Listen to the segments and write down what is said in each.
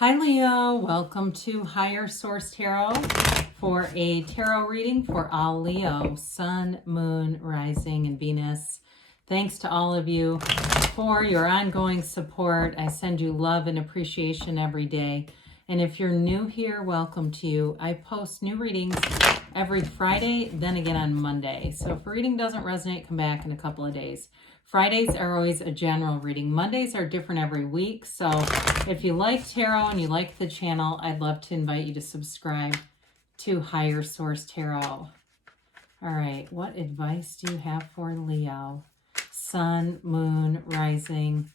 Hi Leo, welcome to Higher Source Tarot for a tarot reading for all Leo, Sun, Moon, Rising, and Venus. Thanks to all of you for your ongoing support. I send you love and appreciation every day. And if you're new here, welcome to you. I post new readings every Friday, then again on Monday. So if a reading doesn't resonate, come back in a couple of days. Fridays are always a general reading. Mondays are different every week. So if you like tarot and you like the channel, I'd love to invite you to subscribe to Higher Source Tarot. All right, what advice do you have for Leo? Sun, Moon, Rising,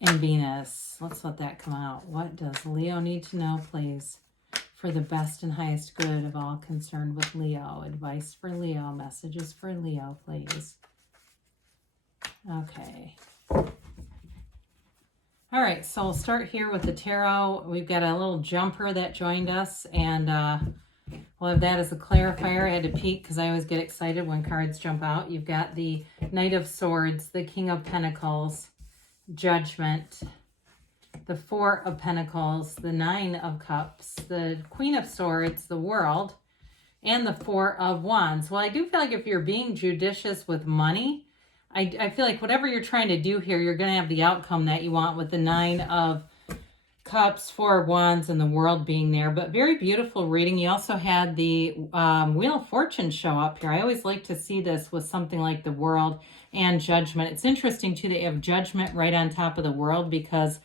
and Venus. Let's let that come out. What does Leo need to know, please, for the best and highest good of all concerned with Leo? Advice for Leo, messages for Leo, please. Okay. All right, so we'll start here with the tarot. We've got a little jumper that joined us, and we'll have that as a clarifier. I had to peek because I always get excited when cards jump out. You've got the Knight of Swords, the King of Pentacles, Judgment, the Four of Pentacles, the Nine of Cups, the Queen of Swords, the World, and the Four of Wands. Well, I do feel like if you're being judicious with money, I feel like whatever you're trying to do here, you're going to have the outcome that you want with the Nine of Cups, Four of Wands, and the World being there. But very beautiful reading. You also had the Wheel of Fortune show up here. I always like to see this with something like the World and Judgment. It's interesting, too, that you have Judgment right on top of the World, because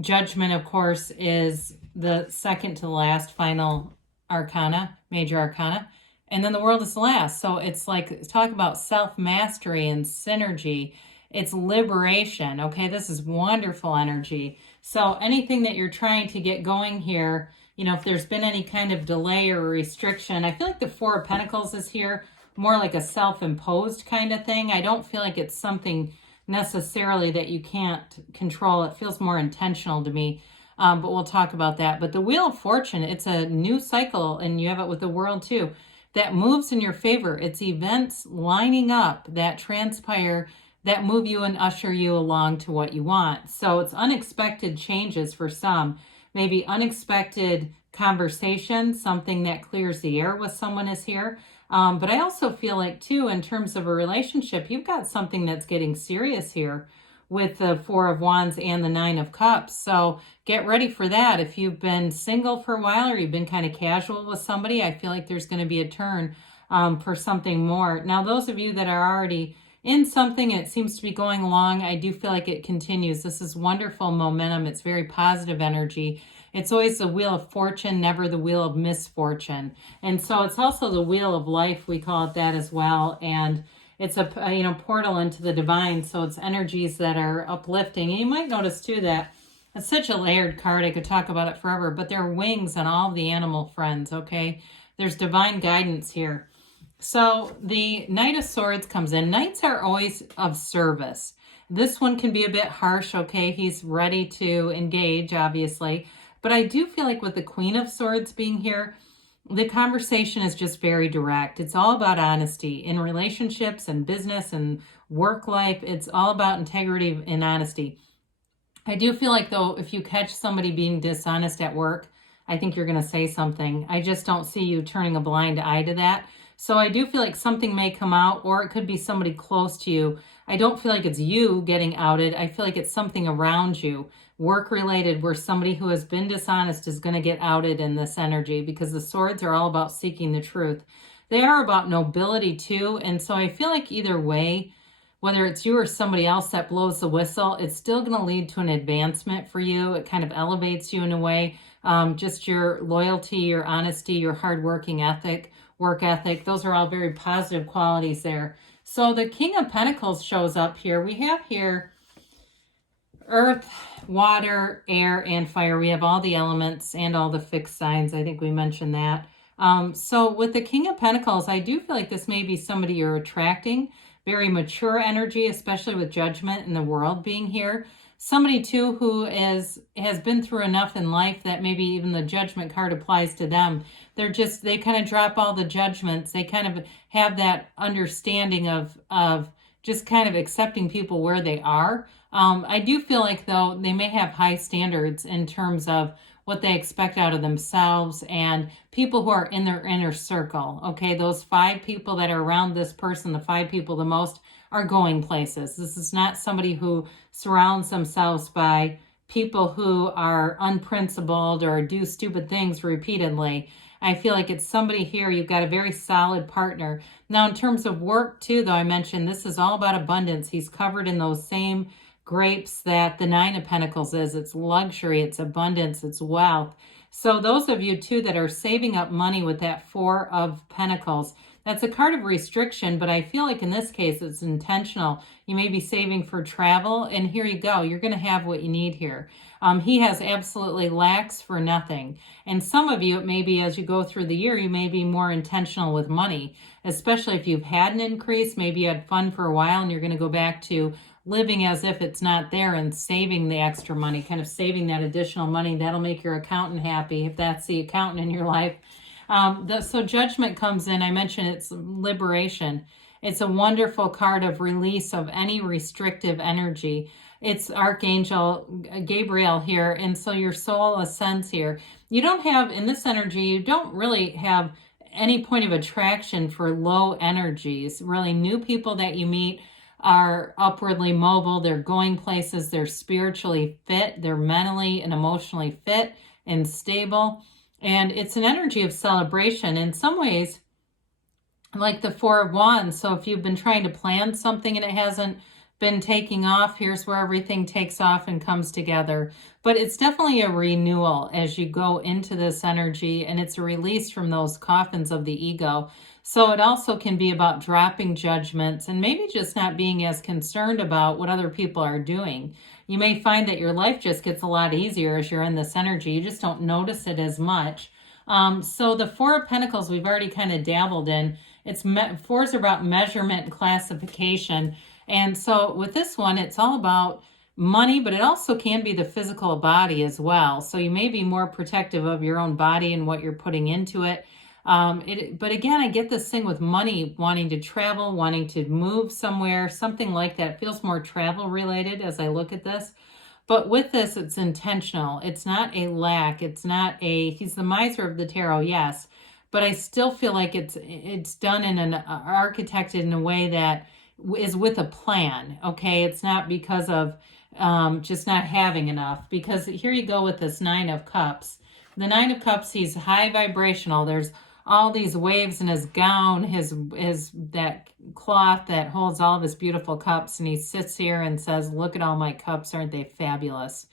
Judgment, of course, is the second to the last final arcana, major arcana. And then the World is the last. So it's like, talk about self-mastery and synergy. It's liberation, okay? This is wonderful energy. So anything that you're trying to get going here, you know, if there's been any kind of delay or restriction, I feel like the Four of Pentacles is here, more like a self-imposed kind of thing. I don't feel like it's something necessarily that you can't control. It feels more intentional to me. But we'll talk about that. But the Wheel of Fortune, it's a new cycle, and you have it with the World too, that moves in your favor. It's events lining up that transpire, that move you and usher you along to what you want. So it's unexpected changes for some, maybe unexpected conversation, something that clears the air with someone is here. But I also feel like too, in terms of a relationship, you've got something that's getting serious here with the Four of Wands and the Nine of Cups. So get ready for that. If you've been single for a while or you've been kind of casual with somebody, I feel like there's going to be a turn for something more. Now, those of you that are already in something and it seems to be going along, I do feel like it continues. This is wonderful momentum. It's very positive energy. It's always the Wheel of Fortune, never the Wheel of Misfortune. And so it's also the Wheel of Life. We call it that as well. And it's a portal into the divine, so it's energies that are uplifting. And you might notice too that it's such a layered card. I could talk about it forever, but there are wings on all of the animal friends, okay? There's divine guidance here. So the Knight of Swords comes in. Knights are always of service. This one can be a bit harsh, okay? He's ready to engage, obviously. But I do feel like with the Queen of Swords being here, the conversation is just very direct. It's all about honesty in relationships and business and work life. It's all about integrity and honesty. I do feel like, though, if you catch somebody being dishonest at work, I think you're going to say something. I just don't see you turning a blind eye to that. So I do feel like something may come out, or it could be somebody close to you. I don't feel like it's you getting outed. I feel like it's something around you, work-related, where somebody who has been dishonest is going to get outed in this energy, because the swords are all about seeking the truth. They are about nobility too, and so I feel like either way, whether it's you or somebody else that blows the whistle, it's still going to lead to an advancement for you. It kind of elevates you in a way. Just your loyalty, your honesty, your hardworking ethic, work ethic, those are all very positive qualities there. So the King of Pentacles shows up here. We have here earth, water, air, and fire. We have all the elements and all the fixed signs. I think we mentioned that. So with the King of Pentacles, I do feel like this may be somebody you're attracting. Very mature energy, especially with Judgment and the World being here. Somebody too who has been through enough in life that maybe even the Judgment card applies to them. They kind of drop all the judgments. They kind of have that understanding of just kind of accepting people where they are. I do feel like, though, they may have high standards in terms of what they expect out of themselves and people who are in their inner circle. Okay, those 5 people that are around this person, the 5 people the most, are going places. This is not somebody who surrounds themselves by people who are unprincipled or do stupid things repeatedly. I feel like it's somebody here, you've got a very solid partner. Now, in terms of work too, though, I mentioned this is all about abundance. He's covered in those same grapes that the 9 of Pentacles is. It's luxury, it's abundance, it's wealth. So those of you too that are saving up money with that 4 of Pentacles, that's a card of restriction, but I feel like in this case it's intentional. You may be saving for travel, and here you go. You're going to have what you need here. He has absolutely lacks for nothing. And some of you, maybe as you go through the year, you may be more intentional with money, especially if you've had an increase. Maybe you had fun for a while and you're going to go back to living as if it's not there and saving the extra money, kind of saving that additional money. That'll make your accountant happy if that's the accountant in your life. So Judgment comes in. I mentioned it's liberation. It's a wonderful card of release of any restrictive energy. It's Archangel Gabriel here. And so your soul ascends here. You don't have, in this energy, you don't really have any point of attraction for low energies. Really, new people that you meet are upwardly mobile. They're going places. They're spiritually fit. They're mentally and emotionally fit and stable. And it's an energy of celebration in some ways, like the 4 of Wands. So if you've been trying to plan something and it hasn't been taking off, here's where everything takes off and comes together. But it's definitely a renewal as you go into this energy, and it's a release from those coffins of the ego. So it also can be about dropping judgments and maybe just not being as concerned about what other people are doing. You may find that your life just gets a lot easier as you're in this energy. You just don't notice it as much. So the 4 of Pentacles we've already kind of dabbled in. Fours are about measurement and classification. And so with this one, it's all about money, but it also can be the physical body as well. So you may be more protective of your own body and what you're putting into it. But again, I get this thing with money, wanting to travel, wanting to move somewhere, something like that. It feels more travel related as I look at this. But with this, it's intentional. It's not a lack. It's not he's the miser of the tarot, yes. But I still feel like it's done in an architected in a way that is with a plan, okay? It's not because of just not having enough. Because here you go with this 9 of Cups. The 9 of Cups, he's high vibrational. There's all these waves in his gown, his that cloth that holds all of his beautiful cups, and he sits here and says, look at all my cups, aren't they fabulous?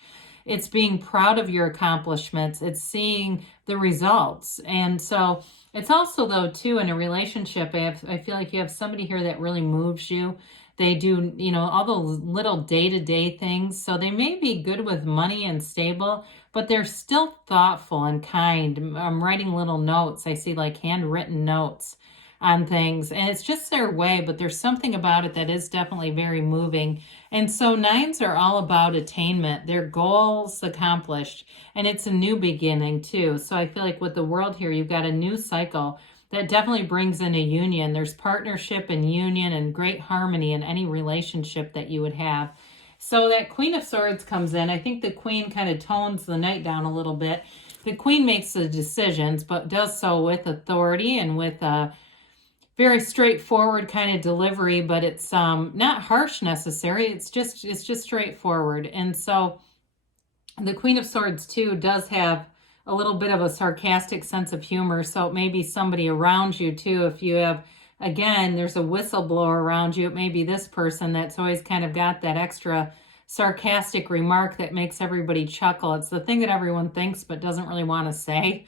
It's being proud of your accomplishments. It's seeing the results. And so it's also, though, too, in a relationship, I feel like you have somebody here that really moves you. They do, all those little day-to-day things. So they may be good with money and stable, but they're still thoughtful and kind. I'm writing little notes. I see like handwritten notes on things, and it's just their way, but there's something about it that is definitely very moving. And so 9s are all about attainment, their goals accomplished, and it's a new beginning too. So I feel like with the World here, you've got a new cycle that definitely brings in a union. There's partnership and union and great harmony in any relationship that you would have. So that Queen of Swords comes in. I think the Queen kind of tones the Knight down a little bit. The Queen makes the decisions, but does so with authority and with a very straightforward kind of delivery, but it's not harsh necessarily. It's just straightforward. And so the Queen of Swords too does have a little bit of a sarcastic sense of humor. So it may be somebody around you too. If you have, again, there's a whistleblower around you, it may be this person that's always kind of got that extra sarcastic remark that makes everybody chuckle. It's the thing that everyone thinks but doesn't really want to say.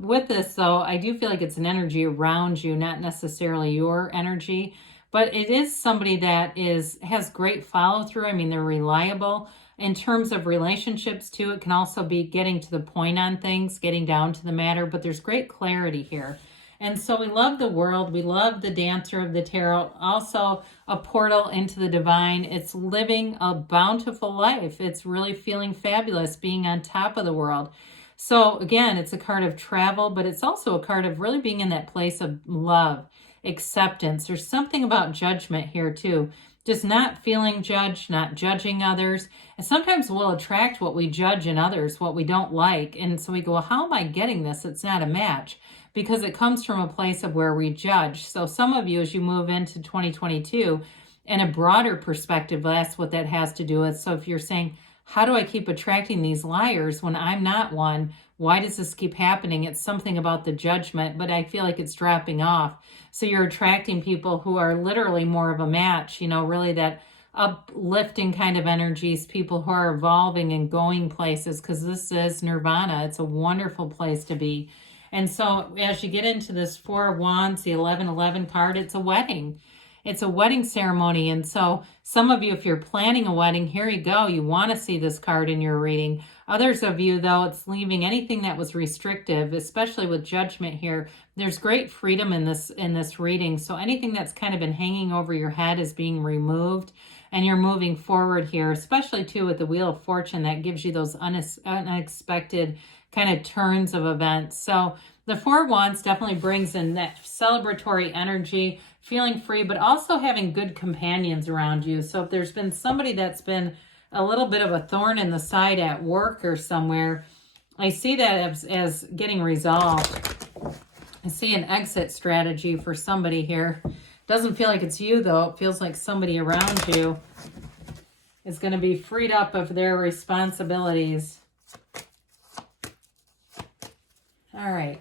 With this, though, I do feel like it's an energy around you, not necessarily your energy, but it is somebody that has great follow through. I mean, they're reliable. In terms of relationships too, it can also be getting to the point on things, getting down to the matter, but there's great clarity here. And so we love the World. We love the Dancer of the Tarot. Also a portal into the divine. It's living a bountiful life. It's really feeling fabulous, being on top of the world. So again, it's a card of travel, but it's also a card of really being in that place of love. acceptance. There's something about judgment here too. Just not feeling judged, not judging others. And sometimes we'll attract what we judge in others, what we don't like. And so we go, well, how am I getting this? It's not a match, because it comes from a place of where we judge. So some of you, as you move into 2022, in a broader perspective, that's what that has to do with. So if you're saying, how do I keep attracting these liars when I'm not one? Why does this keep happening? It's something about the judgment, but I feel like it's dropping off. So you're attracting people who are literally more of a match, you know, really that uplifting kind of energies, people who are evolving and going places, because this is nirvana. It's a wonderful place to be. And so as you get into this Four of Wands, the 1111 card, it's a wedding. It's a wedding ceremony. And so some of you, if you're planning a wedding, here you go. You want to see this card in your reading. Others of you, though, it's leaving anything that was restrictive, especially with judgment here. There's great freedom in this reading. So anything that's kind of been hanging over your head is being removed, and you're moving forward here, especially too with the Wheel of Fortune that gives you those unexpected kind of turns of events. So the Four of Wands definitely brings in that celebratory energy, feeling free, but also having good companions around you. So if there's been somebody that's been a little bit of a thorn in the side at work or somewhere, I see that as getting resolved. I see an exit strategy for somebody here. Doesn't feel like it's you, though. It feels like somebody around you is going to be freed up of their responsibilities. All right.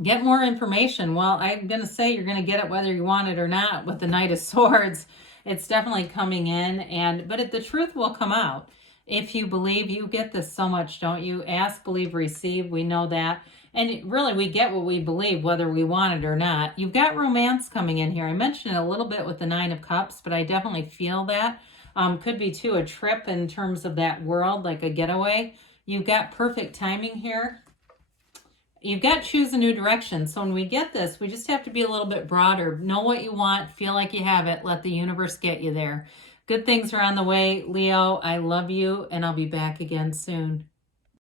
Get more information. Well, I'm going to say you're going to get it whether you want it or not with the Knight of Swords. It's definitely coming in, but the truth will come out. If you believe, you get this so much, don't you? Ask, believe, receive. We know that. And really, we get what we believe, whether we want it or not. You've got romance coming in here. I mentioned it a little bit with the Nine of Cups, but I definitely feel that. Could be, too, a trip in terms of that world, like a getaway. You've got perfect timing here. You've got choose a new direction. So when we get this, we just have to be a little bit broader. Know what you want. Feel like you have it. Let the universe get you there. Good things are on the way, Leo. I love you, and I'll be back again soon.